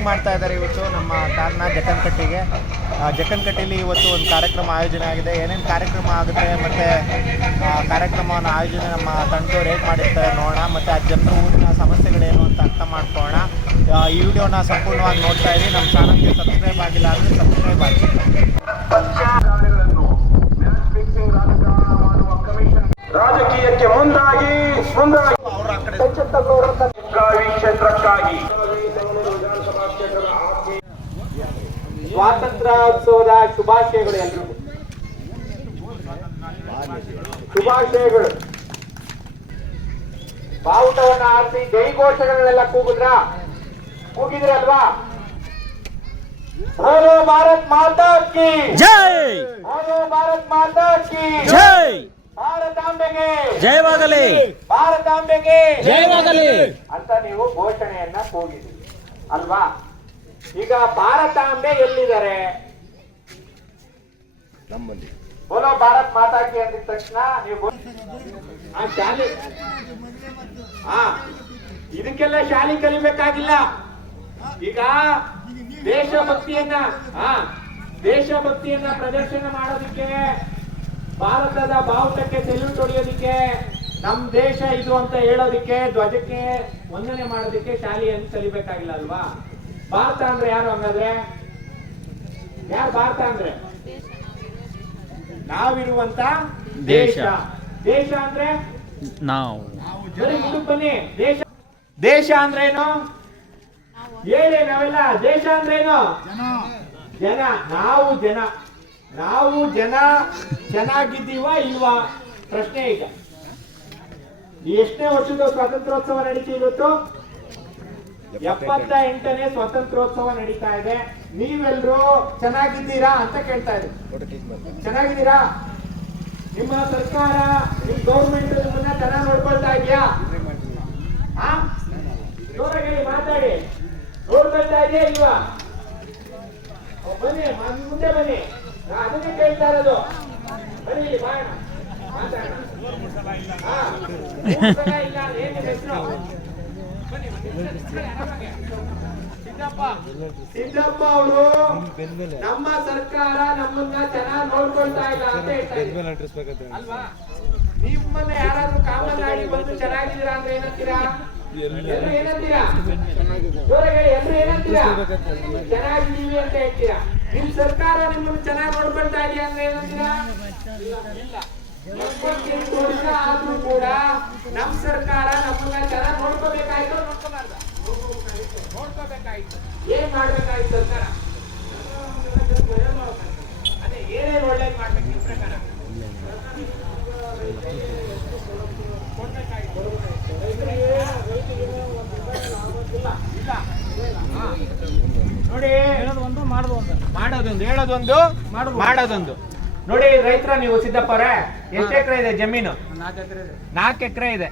Opening ಮಾಡ್ತಾ ಇದ್ದಾರೆ ಇವತ್ತು ನಮ್ಮ ಕಾರ್ನ ಜಕ್ಕನಕಟ್ಟಿಗೆ. ಜಕ್ಕನಕಟ್ಟಿಲಿ ಇವತ್ತು ಒಂದು ಕಾರ್ಯಕ್ರಮ ಆಯೋಜನೆ ಆಗಿದೆ. ಏನೇನು ಕಾರ್ಯಕ್ರಮ ಆಗುತ್ತೆ ಮತ್ತು ಕಾರ್ಯಕ್ರಮವನ್ನು ಆಯೋಜನೆ ನಮ್ಮ ತಂಡದವ್ರು ಹೇಗೆ ಮಾಡಿರ್ತಾರೆ ನೋಡೋಣ, ಮತ್ತು ಆ ಜನರ ಊರಿನ ಸಮಸ್ಯೆಗಳೇನು ಅಂತ ಅರ್ಥ ಮಾಡ್ಕೊಳ್ಳೋಣ. ಈ ವಿಡಿಯೋನ ಸಂಪೂರ್ಣವಾಗಿ ನೋಡ್ತಾ ಇದ್ದೀವಿ. ನಮ್ಮ ಚಾನಲ್ಗೆ ಸಬ್ಸ್ಕ್ರೈಬ್ ಆಗಿಲ್ಲ ಅಂದರೆ ಸಬ್ಸ್ಕ್ರೈಬ್ ಆಗಿ. ರಾಜಕೀಯಕ್ಕೆ ಮುಂದಾಗಿ ಕ್ಷೇತ್ರಕ್ಕಾಗಿ ಸ್ವಾತಂತ್ರ್ಯೋತ್ಸವದ ಶುಭಾಶಯಗಳು. ಎಲ್ರಿಗೂ ಶುಭಾಶಯಗಳು. ಬಾವುಟವನ್ನ ಆರಿಸಿ ಜೈಘೋಷಗಳನ್ನೆಲ್ಲ ಕೂಗಿದ್ರಲ್ವಾ? ಬೋಲೋ ಭಾರತ್ ಮಾತಾ ಕಿ ಜೈ, ಬೋಲೋ ಭಾರತ್ ಮಾತಾ ಕಿ ಜೈ, ಭಾರತಾಂಬೆಗೆ ಜಯವಾಗಲಿ, ಭಾರತಾಂಬೆಗೆ ಜಯವಾಗಲಿ ಅಂತ ನೀವು ಘೋಷಣೆಯನ್ನ ಕೂಗಿದ್ರಿ ಅಲ್ವಾ? ಈಗ ಭಾರತಾಂಬೆ ಎಲ್ಲಿದ್ದಾರೆ? ಬೋಲೋ ಭಾರತ್ ಮಾತಾ ಕಿ ಅಂದಿದ ತಕ್ಷಣ ನೀವು ಶಾಲೆ ಇದಕ್ಕೆಲ್ಲ ಶಾಲೆ ಕಲಿಬೇಕಾಗಿಲ್ಲ. ಈಗ ದೇಶಭಕ್ತಿಯನ್ನ ಪ್ರದರ್ಶನ ಮಾಡೋದಿಕ್ಕೆ, ಭಾರತದ ಬಾವುಟಕ್ಕೆ ಸೆಲ್ಯೂಟ್ ಹೊಡೆಯೋದಿಕ್ಕೆ, ನಮ್ ದೇಶ ಇದು ಅಂತ ಹೇಳೋದಿಕ್ಕೆ, ಧ್ವಜಕ್ಕೆ ವಂದನೆ ಮಾಡೋದಿಕ್ಕೆ ಶಾಲೆಯನ್ನು ಕಲಿಬೇಕಾಗಿಲ್ಲ ಅಲ್ವಾ? ಭಾರತ ಅಂದ್ರೆ ಯಾರು ಹಂಗಾದ್ರೆ? ಯಾರು ಭಾರತ ಅಂದ್ರೆ? ನಾವಿರುವಂತ ದೇಶ. ದೇಶ ಅಂದ್ರೆ ನಾವು. ಬನ್ನಿ, ದೇಶ ಅಂದ್ರೆ ಏನು ಹೇಳಿ? ನಾವೆಲ್ಲ ದೇಶ ಅಂದ್ರೆ ಏನು? ಜನ. ನಾವು ಜನ ಚೆನ್ನಾಗಿದ್ದೀವ ಇಲ್ವಾ? ಪ್ರಶ್ನೆ. ಈಗ ಎಷ್ಟನೇ ವರ್ಷದ ಸ್ವಾತಂತ್ರ್ಯೋತ್ಸವ ನಡೀತಿ ಇವತ್ತು? 78ನೇ ಸ್ವಾತಂತ್ರ್ಯೋತ್ಸವ ನಡೀತಾ ಇದೆ. ನೀವೆಲ್ಲರೂ ಚೆನ್ನಾಗಿದ್ದೀರಾ ಅಂತ ಕೇಳ್ತಾ ಇದ್ದೀವಿ. ಚೆನ್ನಾಗಿದ್ದೀರಾ? ನಿಮ್ಮ ಸರ್ಕಾರ, ನಿಮ್ಮ ಗೌರ್ಮೆಂಟ್ ನಿಮ್ಮನ್ನ ಚೆನ್ನಾಗಿ ನೋಡ್ಕೊಳ್ತಾ ಇದೆಯಾ? ಜೋರಾಗಿ ಮಾತಾಡಿ. ನೋಡ್ಕೊಳ್ತಾ ಇದೆಯಾ ಇಲ್ವಾ? ಬನ್ನಿ, ಮುಂದೆ ಬನ್ನಿ. ಅದನ್ನೇ ಕೇಳ್ತಾ ಇರೋದು. ಬನ್ನಿ, ಮಾತಾಡೋಣ. ಇಲ್ಲ ಏನ್ ಹೆಸರು? ಸಿದ್ದಪ್ಪ ಅವರು ನಮ್ಮ ಸರ್ಕಾರ ನಮ್ಮನ್ನ ಚೆನ್ನಾಗಿ ನೋಡ್ಕೊಳ್ತಾ ಇಲ್ಲ ಅಂತ ಹೇಳ್ತಾರೆ ಅಲ್ವಾ? ನಿಮ್ಮನ್ನ ಯಾರಾದ್ರೂ ಕಾಮನ್ ಆಗಿ ಬಂದು ಚೆನ್ನಾಗಿದ್ದೀರಾ ಅಂದ್ರೆ ಏನಂತೀರಾ? ಏನಂತೀರಾ? ಜೋರಾಗಿ ಎಲ್ರು ಏನಂತೀರಾ? ಚೆನ್ನಾಗಿದ್ದೀವಿ ಅಂತ ಹೇಳ್ತೀರಾ. ನಿಮ್ ಸರ್ಕಾರ ನಿಮ್ಮನ್ನು ಚೆನ್ನಾಗಿ ನೋಡ್ಕೊಳ್ತಾ ಇದೆಯಾ ಅಂದ್ರೆ ಏನಂತೀರಾ? ಇಲ್ಲ. 28 ವರ್ಷ ಆದ್ರೂ ಕೂಡ ನಮ್ ಸರ್ಕಾರ ನಮ್ಮನ್ನ ಚೆನ್ನಾಗಿ ನೋಡ್ಕೋಬೇಕಾಯ್ತು, ನೋಡ್ಕೋಬೇಕಾಯ್ತು. ಏನ್ ಮಾಡ್ಬೇಕಾಯ್ತು ಸರ್ಕಾರ? ಅದೇ ಏನೇನು ಒಳ್ಳೇದು ಮಾಡ್ಬೇಕು ನಿಮ್ ಪ್ರಕಾರ? ನೋಡಿ, ಮಾಡೋದೊಂದು. ನೋಡಿ ರೈತರ ನೀವು ಸಿದ್ದಪ್ಪರೇ, ಎಷ್ಟು ಎಕರೆ ಇದೆ ಜಮೀನು? 4 ಎಕರೆ ಇದೆ.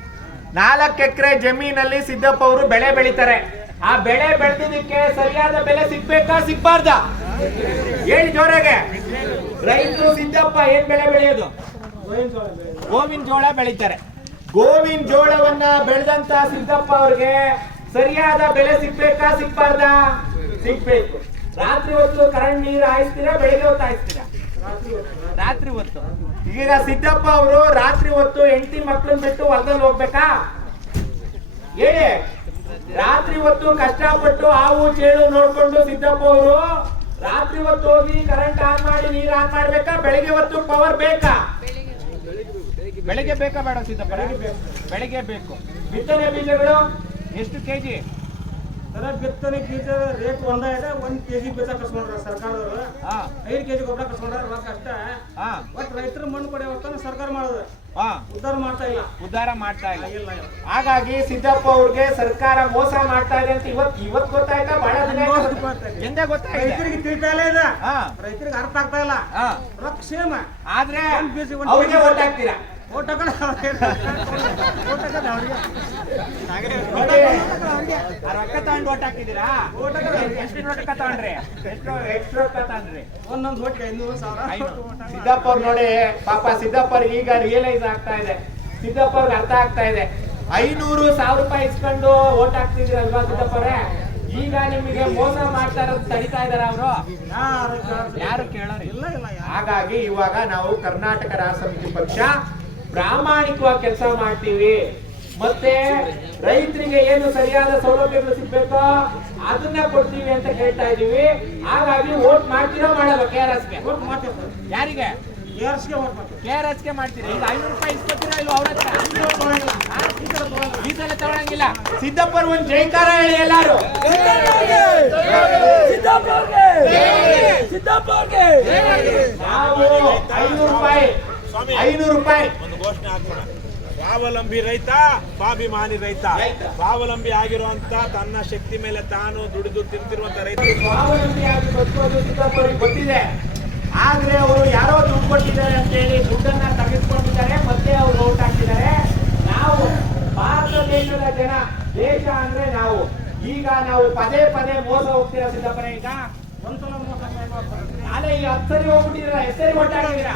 4 ಎಕರೆ ಜಮೀನಲ್ಲಿ ಸಿದ್ದಪ್ಪ ಅವರು ಬೆಳೆ ಬೆಳಿತಾರೆ. ಆ ಬೆಳೆ ಬೆಳೆದಿದ್ದಕ್ಕೆ ಸರಿಯಾದ ಬೆಲೆ ಸಿಗ್ಬೇಕಾ ಸಿಗ್ಬಾರ್ದ? ಹೇಳಿ ಜೋರಾಗೆ. ರೈತರು ಸಿದ್ದಪ್ಪ ಏನ್ ಬೆಳೆ ಬೆಳೆಯೋದು? ಗೋವಿನ ಜೋಳ ಬೆಳಿತಾರೆ. ಗೋವಿನ ಜೋಳವನ್ನ ಬೆಳೆದಂತ ಸಿದ್ದಪ್ಪ ಅವ್ರಿಗೆ ಸರಿಯಾದ ಬೆಲೆ ಸಿಗ್ಬೇಕಾ ಸಿಗ್ಬಾರ್ದ? ಸಿಗ್ಬೇಕು. ರಾತ್ರಿ ಹೊತ್ತು ಕರೆಂಟ್ ನೀರು ಹಾಯಿಸ್ತೀರಾ, ಬೆಳಿಗ್ಗೆ ಹೊತ್ತು ಹಾಯಿಸ್ತೀರಾ? ರಾತ್ರಿ ಹೊತ್ತು. ಈಗ ಸಿದ್ದಪ್ಪ ಅವರು ರಾತ್ರಿ ಹೊತ್ತು ಹೆಂಡತಿ ಮಕ್ಕಳನ್ನ ಬಿಟ್ಟು ಹೊಲದಲ್ಲಿ ಹೋಗ್ಬೇಕಾ? ಹೇಳಿ. ರಾತ್ರಿ ಹೊತ್ತು ಕಷ್ಟಪಟ್ಟು ಹಾವು ಚೇಳು ನೋಡ್ಕೊಂಡು ಸಿದ್ದಪ್ಪ ಅವರು ರಾತ್ರಿ ಹೊತ್ತು ಹೋಗಿ ಕರೆಂಟ್ ಆನ್ ಮಾಡಿ ನೀರು ಆನ್ ಮಾಡ್ಬೇಕಾ? ಬೆಳಿಗ್ಗೆ ಹೊತ್ತು ಪವರ್ ಬೇಕಾ? ಬೆಳಿಗ್ಗೆ ಬೇಕಾ ಬೇಡ ಸಿದ್ದಪ್ಪ? ಬೆಳಿಗ್ಗೆ ಬೇಕು. ಬಿತ್ತನೆ ಬೀಜಗಳು ಎಷ್ಟು ಕೆಜಿ? ಬಿತ್ತನೆ ಬೀಜ ರೇಟ್ ಒಂದ ಇದೆ. 1 kg ಬೀಜ ಕಸ್ಕೊಂಡ್ರ ಸರ್ಕಾರದವರು. 5 kg ಗೊಬ್ಬರ ಕಸ್ಕೊಂಡ್ರ. ಅಷ್ಟ ಒಟ್ಟು ರೈತರು ಮಣ್ಣು ಕೊಡೋ ಸರ್ಕಾರ ಮಾಡೋದು ಉದ್ಧಾರ ಮಾಡ್ತಾ ಇಲ್ಲ. ಹಾಗಾಗಿ ಸಿದ್ದಪ್ಪ ಅವ್ರಿಗೆ ಸರ್ಕಾರ ಮೋಸ ಮಾಡ್ತಾ ಇದೆ ಅಂತ ಇವತ್ತು ಗೊತ್ತಾಯ್ತಾ? ಬಹಳ ದಿನ ಎಂದೇ ಗೊತ್ತಾಯ್ತು. ರೈತರಿಗೆ ತಿಳಿತಾ ಇಲ್ಲ, ರೈತರಿಗೆ ಅರ್ಥ ಆಗ್ತಾ ಇಲ್ಲ. ರೊಕ್ಕ ಸೇಮ್ ಆದ್ರೆ ಅವ್ರಿಗೆ ಓಟ್ ಹಾಕ್ತೀರಾ? ಓಟ್ ರೊಕ್ಕ ತಗೊಂಡು ಓಟ್ ಹಾಕಿದ್ದೀರಾ? ಎಷ್ಟು ರೊಕ್ಕ ತಗೊಂಡ್ರಿ? ಎಷ್ಟು ರೊಕ್ಕ ತಗೊಂಡ್ರಿ? ಒಂದೊಂದು ಓಟ್ಗೆ 500,000. ಸಿದ್ದಪ್ಪ ಅವ್ರು ನೋಡಿ, ಪಾಪ ಸಿದ್ದಪ್ಪ ಈಗ ರಿಯಲೈಸ್ ಆಗ್ತಾ ಇದೆ. ಸಿದ್ದಪ್ಪ ಅವ್ರಿಗೆ ಅರ್ಥ ಆಗ್ತಾ ಇದೆ. 500,000 ರೂಪಾಯಿ ಇಸ್ಕೊಂಡು ಓಟ್ ಹಾಕ್ತಿದ್ರಲ್ವಾ ಸಿದ್ದಪ್ಪರೇ? ಈಗ ನಿಮಗೆ ಮೋಸ ಮಾಡ್ತಾ ಇರೋದು ತಡಿತಾ ಇದಾರ ಅವರು? ಯಾರು ಕೇಳೋರು ಇಲ್ಲ ಹಾಗಾಗಿ ಇವಾಗ ನಾವು ಕರ್ನಾಟಕ ರಾಷ್ಟ್ರ ಸಮಿತಿ ಪಕ್ಷ ಪ್ರಾಮಾಣಿಕವಾಗಿ ಕೆಲಸ ಮಾಡ್ತೀವಿ. ಮತ್ತೆ ರೈತರಿಗೆ ಏನು ಸರಿಯಾದ ಸೌಲಭ್ಯಗಳು ಸಿಗ್ಬೇಕೋ ಅದನ್ನ ಕೊಡ್ತೀವಿ ಅಂತ ಹೇಳ್ತಾ ಇದೀವಿ. ಹಾಗಾಗಿ ವೋಟ್ ಮಾಡ್ತೀರಾ ಮಾಡಲ್ಲ? KRSಗೆ ವೋಟ್ ಮಾಡ್ತೀವಿ ಸರ್. ಯಾರಿಗೆ? KRSಗೆ ವೋಟ್ ಮಾಡ್ತೀವಿ. KRSಗೆ ಮಾಡ್ತೀರಾ? ಈಗ 500 ರೂಪಾಯಿ ಇಸ್ಕೊತೀರಾ ಇಲ್ವಾ ಅವ್ರ ಹತ್ರ? ಈ ಸಲ ತಗೊಳಂಗಿಲ್ಲ. ಸಿದ್ದಪ್ಪರ್ ಒಂದ್ ಜೈಕಾರ ಹೇಳಿ ಎಲ್ಲಾರು. ನಾವು 500 ರೂಪಾಯಿ ಒಂದು ಘೋಷಣೆ ಹಾಕೋಣ. ಸ್ವಾವಲಂಬಿ ರೈತ, ಸ್ವಾಭಿಮಾನಿ ರೈತ. ಸ್ವಾವಲಂಬಿ ಆಗಿರುವಂತ ತನ್ನ ಶಕ್ತಿ ಮೇಲೆ ತಾನು ದುಡಿದು ತಿಂತಿರುವಂತ ರೈತ ಸ್ವಾವಲಂಬಿಯಾಗಿ ಬದುಕೋದು ಸಿದ್ದಪ್ಪರಿಗೆ ಗೊತ್ತಿದೆ. ಆದ್ರೆ ಅವರು ಯಾರೋ ದುಡ್ಡು ಕೊಟ್ಟಿದ್ದಾರೆ ಅಂತ ಹೇಳಿ ದುಡ್ಡನ್ನ ತೆಗೆದುಕೊಂಡಿದ್ದಾರೆ, ಮತ್ತೆ ಅವರು ಓಟ್ ಹಾಕಿದ್ದಾರೆ. ನಾವು ಭಾರತ ದೇಶದ ಜನ, ದೇಶ ಅಂದ್ರೆ ನಾವು. ಈಗ ನಾವು ಪದೇ ಪದೇ ಮೋಸ ಹೋಗ್ತೀರಾ ಸಿದ್ದಪ್ಪರ? ಈಗ ಒಂದ್ಸಲ ಮೋಸ ಮಾಡ್ಬಾರ್ದು. ನಾಳೆ ಈಗ 10 ಸರಿ ಹೋಗ್ಬಿಟ್ಟಿದ್ದೀರಾ, ಎಷ್ಟು ಸರಿ ಓಟ್ ಹಾಕಿದ್ದೀರಾ?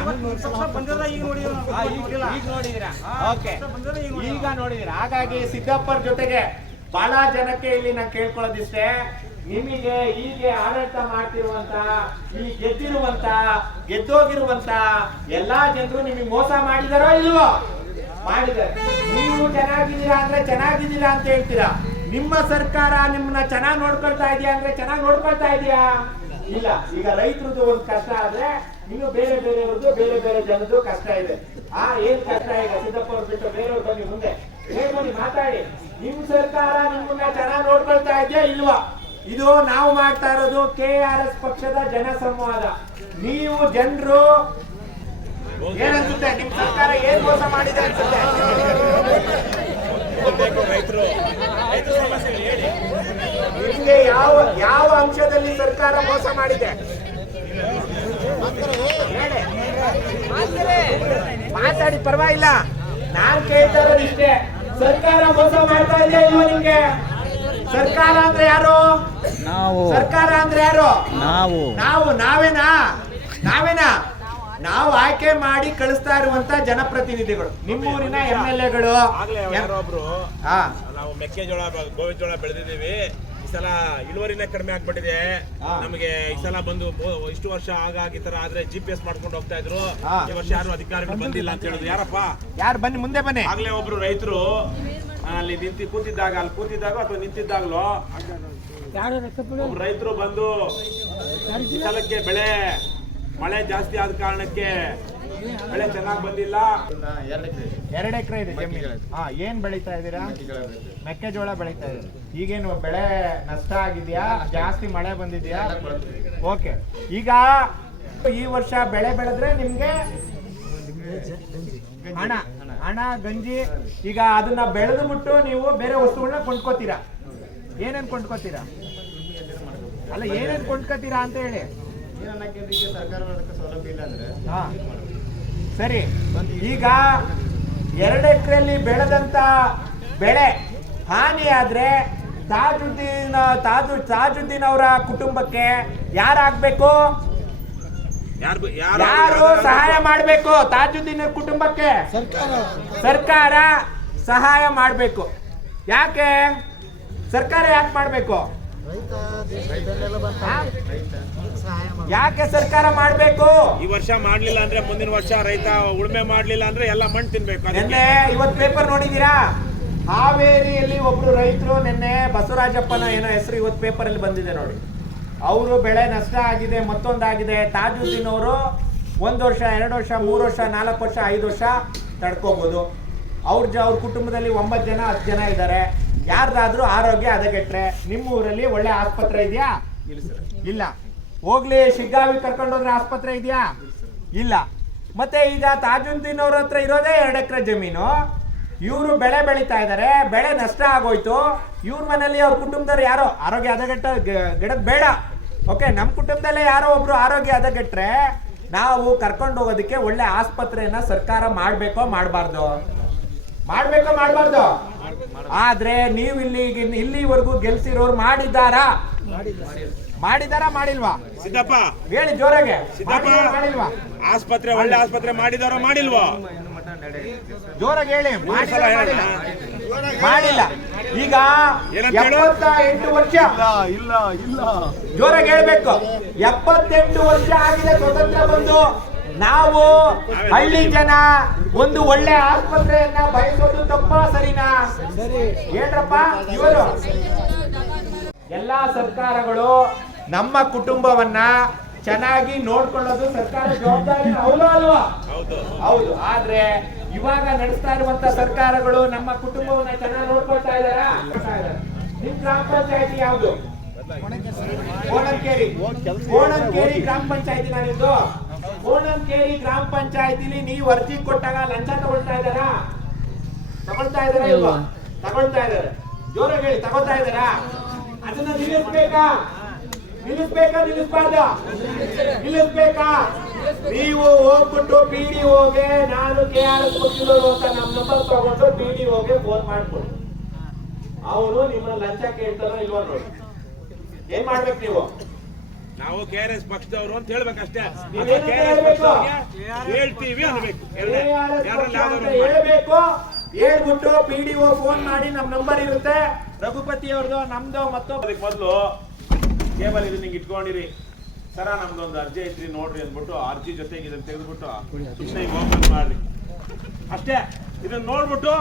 ಬಂದಿಲ್ಲ, ಈಗ ನೋಡಿಲ್ಲ. ಈಗ ನೋಡಿದಿರಾ? ಓಕೆ, ಬಂದಿಲ್ಲ, ಈಗ ನೋಡಿದಿರಾ? ಹಾಗಾಗಿ ಸಿದ್ದಪ್ಪರ ಜೊತೆಗೆ ಬಹಳ ಜನಕ್ಕೆ ಇಲ್ಲಿ ನಾನು ಕೇಳ್ಕೊಳ್ಳೋದಿಷ್ಟೇ, ನಿಮಗೆ ಹೀಗೆ ಆಡಳಿತ ಮಾಡ್ತಿರುವಂತ, ಈ ಗೆದ್ದೋಗಿರುವಂತ ಎಲ್ಲಾ ಜನರು ನಿಮಗೆ ಮೋಸ ಮಾಡಿದಾರೋ ಇಲ್ವೋ? ಮಾಡಿದ್ದಾರೆ. ನೀವು ಚೆನ್ನಾಗಿದ್ದೀರಾ ಅಂದ್ರೆ ಚೆನ್ನಾಗಿದ್ದೀರಾ ಅಂತ ಹೇಳ್ತೀರಾ. ನಿಮ್ಮ ಸರ್ಕಾರ ನಿಮ್ಮನ್ನ ಚೆನ್ನಾಗಿ ನೋಡ್ಕೊಳ್ತಾ ಇದೆಯಾ ಅಂದ್ರೆ ಚೆನ್ನಾಗಿ ನೋಡ್ಕೊಳ್ತಾ ಇದೆಯಾ? ಇಲ್ಲ. ಈಗ ರೈತರದ್ದು ಒಂದು ಕಷ್ಟ ಆದ್ರೆ ಇನ್ನು ಬೇರೆ ಬೇರೆ ಜನದ್ದು ಕಷ್ಟ ಇದೆ. ಏನ್ ಕಷ್ಟ ಈಗ? ಸಿದ್ದಪ್ಪ ಅವ್ರು ಬಿಟ್ಟು ಬೇರೆಯವ್ರು ಬನ್ನಿ, ಮುಂದೆ ಬನ್ನಿ, ಮಾತಾಡಿ. ನಿಮ್ ಸರ್ಕಾರ ನಿಮ್ಮನ್ನ ಚೆನ್ನಾಗಿ ನೋಡ್ಕೊಳ್ತಾ ಇದೆಯಾ ಇಲ್ವಾ? ಇದು ನಾವು ಮಾಡ್ತಾ ಇರೋದು KRS ಪಕ್ಷದ ಜನ ಸಂವಾದ. ನೀವು ಜನರು ಏನನ್ಸುತ್ತೆ? ನಿಮ್ ಸರ್ಕಾರ ಏನ್ ಮೋಸ ಮಾಡಿದೆ ಅನ್ಸುತ್ತೆ? ರೈತರು ಸಮಸ್ಯೆ ಹೇಳಿ. ನಿಮ್ಗೆ ಯಾವ ಅಂಶದಲ್ಲಿ ಸರ್ಕಾರ ಮೋಸ ಮಾಡಿದೆ? ಮಾತಾಡಿ, ಪರವಾಗಿಲ್ಲ. ನಾನ್ ಕೇಳ್ತಾ ಇರೋದು ಇಷ್ಟೇ, ಸರ್ಕಾರ ಮೋಸ ಮಾಡ್ತಾ ಇದೆಯಾ ಇಲ್ವಾ ನಿಮ್ಗೆ? ಸರ್ಕಾರ ಅಂದ್ರೆ ಯಾರು? ನಾವು. ಸರ್ಕಾರ ಅಂದ್ರೆ ಯಾರು? ನಾವೇನಾ? ನಾವು ಆಯ್ಕೆ ಮಾಡಿ ಕಳಿಸ್ತಾ ಇರುವಂತ ಜನಪ್ರತಿನಿಧಿಗಳು, ನಿಮ್ಮೂರಿನ MLAಗಳು. ಯಾರೊಬ್ರು ನಾವು ಮೆಕ್ಕೆಜೋಳ, ಗೋವಿನ ಜೋಳ ಬೆಳೆದಿದ್ದೀವಿ, ಈ ಸಲ ಇಳುವರಿನೇ ಕಡಿಮೆ ಆಗ್ಬಿಟ್ಟಿದೆ, ನಮಗೆ ಈ ಸಲ ಬಂದು ಇಷ್ಟು ವರ್ಷ ಆಗಿ ತರ ಆದ್ರೆ GPS ಮಾಡ್ಕೊಂಡು ಹೋಗ್ತಾ ಇದ್ರು, ಈ ವರ್ಷ ಯಾರು ಅಧಿಕಾರಿಗಳು ಬಂದಿಲ್ಲ ಅಂತ ಹೇಳಿದ್ರು. ಯಾರು? ಬನ್ನಿ, ಮುಂದೆ ಬನ್ನಿ. ಆಗ್ಲೇ ಒಬ್ರು ರೈತರು ಅಲ್ಲಿ ಕೂತಿದ್ದಾಗ ಅಥವಾ ನಿಂತಿದ್ದಾಗಲೋ ಒಬ್ರು ರೈತರು ಬಂದು ಈ ಸಲಕ್ಕೆ ಬೆಳೆ ಮಳೆ ಜಾಸ್ತಿ ಆದ ಕಾರಣಕ್ಕೆ ಬೆಳೆ ಚೆನ್ನಾಗಿ ಬಂದಿಲ್ಲ. 2 ಎಕರೆ ಇದೆ ಜಮೀನು. ಏನ್ ಬೆಳೀತಾ ಇದ್ದೀರಾ? ಮೆಕ್ಕೆಜೋಳ ಬೆಳೀತಾ ಇದ್ದೀರಾ. ಈಗೇನು ಬೆಳೆ ನಷ್ಟ ಆಗಿದ್ಯಾ? ಜಾಸ್ತಿ ಮಳೆ ಬಂದಿದ್ಯಾ? ಓಕೆ. ಈಗ ಈ ವರ್ಷ ಬೆಳೆ ಬೆಳೆದ್ರೆ ನಿಮ್ಗೆ ಹಣ ಗಂಜಿ. ಈಗ ಅದನ್ನ ಬೆಳೆದು ಬಿಟ್ಟು ನೀವು ಬೇರೆ ವಸ್ತುಗಳನ್ನ ಕೊಂಡ್ಕೋತೀರಾ. ಏನೇನ್ ಕೊಂಡ್ಕೋತೀರಾ? ಅಲ್ಲ, ಏನೇನ್ ಕೊಂಡ್ಕೋತೀರಾ ಅಂತ ಹೇಳಿ. ಸರಿ, ಈಗ 2 ಎಕರೆಯಲ್ಲಿ ಬೆಳೆದಂತ ಬೆಳೆ ಹಾನಿ ಆದ್ರೆ ತಾಜುದ್ದೀನ್ ಅವರ ಕುಟುಂಬಕ್ಕೆ ಯಾರಾಗ್ಬೇಕು? ಯಾರು ಸಹಾಯ ಮಾಡ್ಬೇಕು? ತಾಜುದ್ದೀನ್ ಅವ್ರ ಕುಟುಂಬಕ್ಕೆ ಸರ್ಕಾರ ಸಹಾಯ ಮಾಡ್ಬೇಕು. ಯಾಕೆ ಸರ್ಕಾರ ಮಾಡ್ಬೇಕು? ಯಾಕೆ ಸರ್ಕಾರ ಮಾಡ್ಬೇಕು? ಈ ವರ್ಷ ಮಾಡ್ಲಿಲ್ಲ ಅಂದ್ರೆ ಮುಂದಿನ ವರ್ಷ ರೈತ ಉಳುಮೆ ಮಾಡ್ಲಿಲ್ಲ ಅಂದ್ರೆ ಎಲ್ಲ ಮಣ್ಣು ತಿನ್ಬೇಕು. ಇವತ್ತು ಪೇಪರ್ ನೋಡಿದೀರಾ? ಹಾವೇರಿಯಲ್ಲಿ ಒಬ್ರು ರೈತರು ನಿನ್ನೆ ಬಸವರಾಜಪ್ಪನ ಏನೋ ಹೆಸರು ಇವತ್ತು ಪೇಪರ್ ಅಲ್ಲಿ ಬಂದಿದೆ ನೋಡಿ. ಅವರು ಬೆಳೆ ನಷ್ಟ ಆಗಿದೆ, ಮತ್ತೊಂದಾಗಿದೆ. ತಾಜುದ್ದೀನ್ ಅವರು 1 ವರ್ಷ, 2 ವರ್ಷ, 3 ವರ್ಷ, 4 ವರ್ಷ, 5 ವರ್ಷ ತಡ್ಕೋಬಹುದು. ಅವ್ರ ಕುಟುಂಬದಲ್ಲಿ 9 ಜನ 10 ಜನ ಇದ್ದಾರೆ. ಯಾರ್ದಾದ್ರೂ ಆರೋಗ್ಯ ಹದಗೆಟ್ರೆ ನಿಮ್ಮ ಊರಲ್ಲಿ ಒಳ್ಳೆ ಆಸ್ಪತ್ರೆ ಇದೆಯಾ? ಇಲ್ಲ. ಹೋಗ್ಲಿ, ಶಿಗ್ಗಾವಿ ಕರ್ಕೊಂಡೋದ್ರೆ ಆಸ್ಪತ್ರೆ ಇದೆಯಾ? ಇಲ್ಲ. ಮತ್ತೆ ಈಗ ತಾಜುದ್ದೀನ್ ಅವ್ರ ಹತ್ರ ಇರೋದೇ 2 ಎಕರೆ ಜಮೀನು. ಇವರು ಬೆಳೆ ಬೆಳೀತಾ ಇದ್ದಾರೆ, ಬೆಳೆ ನಷ್ಟ ಆಗೋಯ್ತು. ಇವ್ರ ಮನೇಲಿ ಅವ್ರ ಕುಟುಂಬದವ್ರು ಯಾರೋ ಆರೋಗ್ಯ ಹದಗೆಟ್ಟ ಗಿಡದ್ ಬೇಡ. ಓಕೆ, ನಮ್ಮ ಕುಟುಂಬದಲ್ಲೇ ಯಾರೋ ಒಬ್ರು ಆರೋಗ್ಯ ಹದಗೆಟ್ರೆ ನಾವು ಕರ್ಕೊಂಡು ಹೋಗೋದಕ್ಕೆ ಒಳ್ಳೆ ಆಸ್ಪತ್ರೆಯನ್ನ ಸರ್ಕಾರ ಮಾಡ್ಬೇಕೋ ಮಾಡಬಾರ್ದು? ಆದ್ರೆ ನೀವು ಇಲ್ಲಿವರೆಗೂ ಗೆಲ್ಸಿರೋರು ಮಾಡಿದಾರಾ? ಮಾಡಿಲ್ವಾ? ಸಿದ್ದಪ್ಪ ಹೇಳಿ ಜೋರಾಗೆ. ಸಿದ್ದಪ್ಪ, ಮಾಡಿಲ್ವಾ? ಆಸ್ಪತ್ರೆ ಒಳ್ಳೆ ಆಸ್ಪತ್ರೆ ಮಾಡಿದಾರೋ ಮಾಡಿಲ್ವೋ? ಜೋರಾಗಿ ಹೇಳಿ. ಮಾಡಿಲ್ಲ. ಈಗ 78 ವರ್ಷ ಇಲ್ಲ ಜೋರಾಗಿ ಹೇಳ್ಬೇಕು. 78 ವರ್ಷ ಆಗಿದೆ ಸ್ವತಂತ್ರ ಬಂದು. ನಾವು ಹಳ್ಳಿ ಜನ ಒಂದು ಒಳ್ಳೆ ಆಸ್ಪತ್ರೆಯನ್ನ ಬಯಸೋದು ತಪ್ಪ ಸರಿನಾ? ಹೇಳ್ರಪ್ಪ. ಇವರು ಎಲ್ಲಾ ಸರ್ಕಾರಗಳು ನಮ್ಮ ಕುಟುಂಬವನ್ನ ಚೆನ್ನಾಗಿ ನೋಡ್ಕೊಳ್ಳೋದು ಸರ್ಕಾರ ಜವಾಬ್ದಾರಿ, ಹೌದಾ ಅಲ್ವಾ? ಹೌದು. ಆದ್ರೆ ಇವಾಗ ನಡೆಸ್ತಾ ಇರುವಂತ ಸರ್ಕಾರಗಳು ನಮ್ಮ ಕುಟುಂಬವನ್ನ ಚೆನ್ನಾಗಿ ನೋಡ್ಕೊಳ್ತಾ ಇದಾರಾ? ನಿಮ್ ಗ್ರಾಮ ಪಂಚಾಯತಿ ಯಾವುದು? ಕೋಣಂಕೇರಿ ಗ್ರಾಮ ಪಂಚಾಯತಿ ನಾನಿದ್ದು. ಕೋಣಂಕೇರಿ ಗ್ರಾಮ ಪಂಚಾಯತಿಲಿ ನೀವು ಅರ್ಜಿ ಕೊಟ್ಟಾಗ ಲಂಚ ತಗೊಳ್ತಾ ಇದಾರಾ ಇಲ್ವಾ? ತಗೊಳ್ತಾ ಇದಾರೆ. ಜೋರಾಗಿ ಹೇಳಿ, ತಗೊಳ್ತಾ ಇದಾರಾ? ಅದನ್ನ ನಿಲ್ಲಿಸ್ಬಾರ್ದು? ನಿಲ್ಲಿಸ್ಬೇಕಾ? ನೀವು ಹೋಗ್ಬಿಟ್ಟು PDOಗೆ ನಾನು KRS ಕೊಟ್ಟಿರೋರು ಅಂತ ನಮ್ಮ ನಂಬರ್ ತಗೊಂಡು PDOಗೆ ಫೋನ್ ಮಾಡ್ಕೊಡಿ. ಅವನು ನಿಮ್ಮ ಲಂಚ ಕೇಳ್ತಾರೋ ಇಲ್ವೋ ನೋಡಿ. ಏನ್ ಮಾಡ್ಬೇಕು ನೀವು? ನಾವು KRS ಪಕ್ಷದವರು ಅಂತ ಹೇಳ್ಬೇಕಷ್ಟೇ. ಹೇಳ್ತೀವಿ ಅನ್ಬೇಕು. ಹೇಳ್ಬೇಕು. ಹೇಳ್ಬಿಟ್ಟು PDO ಫೋನ್ ಮಾಡಿ, ನಮ್ ನಂಬರ್ ಇರುತ್ತೆ, ರಘುಪತಿ ಅವ್ರದ್ದು, ನಮ್ದು ಮತ್ತೊಬ್ಬ. ಮೊದಲು ಕೇಬಲ್ ಇದು ನಿಂಗೆ ಇಟ್ಕೊಂಡಿರಿ ಸರ, ನಮ್ದೊಂದು ಅರ್ಜಿ ಐತ್ರಿ ನೋಡ್ರಿ ಅಂದ್ಬಿಟ್ಟು ಅರ್ಜಿ ಜೊತೆಗೆ ಇದನ್ನ ತೆಗೆದ್ಬಿಟ್ಟು ಸುಮ್ಮನೆ ಓಪನ್ ಮಾಡ್ರಿ ಅಷ್ಟೇ. ಇದನ್ನ ನೋಡ್ಬಿಟ್ಟು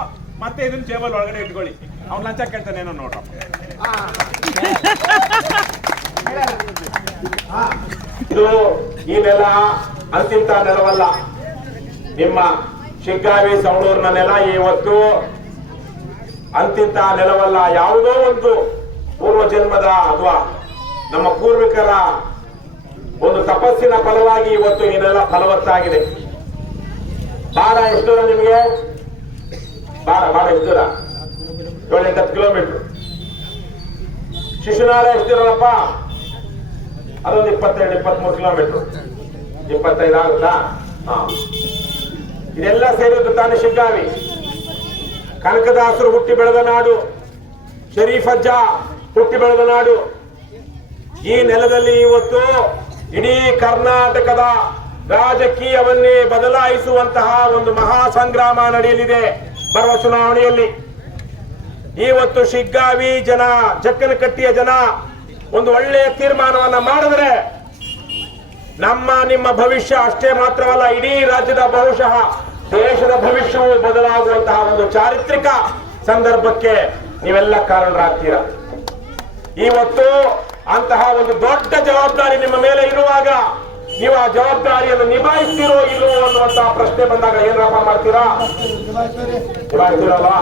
ಮತ್ತೆ ಇದನ್ನ ಟೇಬಲ್ ಒಳಗಡೆ ಇಟ್ಕೊಳ್ಳಿ. ಅವ್ನು ಲಂಚ ಕೇಳ್ತಾನೆ ಏನೋ ನೋಡ್ರಪ್ಪ. ಇದು ಈ ನೆಲ ಅಂತಿಂತ ನೆಲವಲ್ಲ. ನಿಮ್ಮ ಶಿಗ್ಗಾವಿ ಸವಣೂರಿನ ನೆಲ ಇವತ್ತು ಅಂತಿಂತ ನೆಲವಲ್ಲ. ಯಾವುದೋ ಒಂದು ಪೂರ್ವ ಜನ್ಮದ ಅಥವಾ ನಮ್ಮ ಪೂರ್ವಿಕರ ಒಂದು ತಪಸ್ಸಿನ ಫಲವಾಗಿ ಇವತ್ತು ಈ ನೆಲ ಫಲವತ್ತಾಗಿದೆ. ಬಾಡ ಎಷ್ಟು ದೂರ ನಿಮಗೆ? ಬಾಡ ಎಷ್ಟು ದೂರ? 7-8 ಕಿಲೋಮೀಟರ್. ಶಿಶುನಾಳ ಎಷ್ಟು ದೂರಪ್ಪ? ಅದೊಂದು 22-23 ಕಿಲೋಮೀಟರ್. 25 ಆಗುತ್ತಾ? ಇದೆಲ್ಲ ಸೇರಿದ್ದು ತಾನೇ ಶಿಗ್ಗಾವಿ. ಕನಕದಾಸರು ಹುಟ್ಟಿ ಬೆಳೆದ ನಾಡು, ಶರೀಫ್ ಅಜ್ಜ ಹುಟ್ಟಿ ಬೆಳೆದ ನಾಡು. ಈ ನೆಲದಲ್ಲಿ ಇವತ್ತು ಇಡೀ ಕರ್ನಾಟಕದ ರಾಜಕೀಯವನ್ನೇ ಬದಲಾಯಿಸುವಂತಹ ಒಂದು ಮಹಾ ಸಂಗ್ರಾಮ ನಡೆಯಲಿದೆ ಬರುವ ಚುನಾವಣೆಯಲ್ಲಿ. ಇವತ್ತು ಶಿಗ್ಗಾವಿ ಜನ, ಜಕ್ಕನಕಟ್ಟಿಯ ಜನ ಒಂದು ಒಳ್ಳೆಯ ತೀರ್ಮಾನವನ್ನ ಮಾಡಿದ್ರೆ ನಿಮ್ಮ ಭವಿಷ್ಯ ಅಷ್ಟೇ ಮಾತ್ರವಲ್ಲ, ಇಡೀ ರಾಜ್ಯದ ಬಹುಶಃ ದೇಶದ ಭವಿಷ್ಯವು ಬದಲಾಗುವಂತಹ ಒಂದು ಚಾರಿತ್ರಿಕ ಸಂದರ್ಭಕ್ಕೆ ನೀವೆಲ್ಲ ಕಾರಣರಾಗ್ತೀರಾ. ಇವತ್ತು ಅಂತಹ ಒಂದು ದೊಡ್ಡ ಜವಾಬ್ದಾರಿ ನಿಮ್ಮ ಮೇಲೆ ಇರುವಾಗ ನೀವು ಆ ಜವಾಬ್ದಾರಿಯನ್ನು ನಿಭಾಯಿಸ್ತೀರೋ ಇಲ್ಲವೋ ಅನ್ನುವಂತಹ ಪ್ರಶ್ನೆ ಬಂದಾಗ ಏನಪ್ಪ ಮಾಡ್ತೀರಾ? ನಿಭಾಯಿಸ್ತೀರಲ್ವಾ?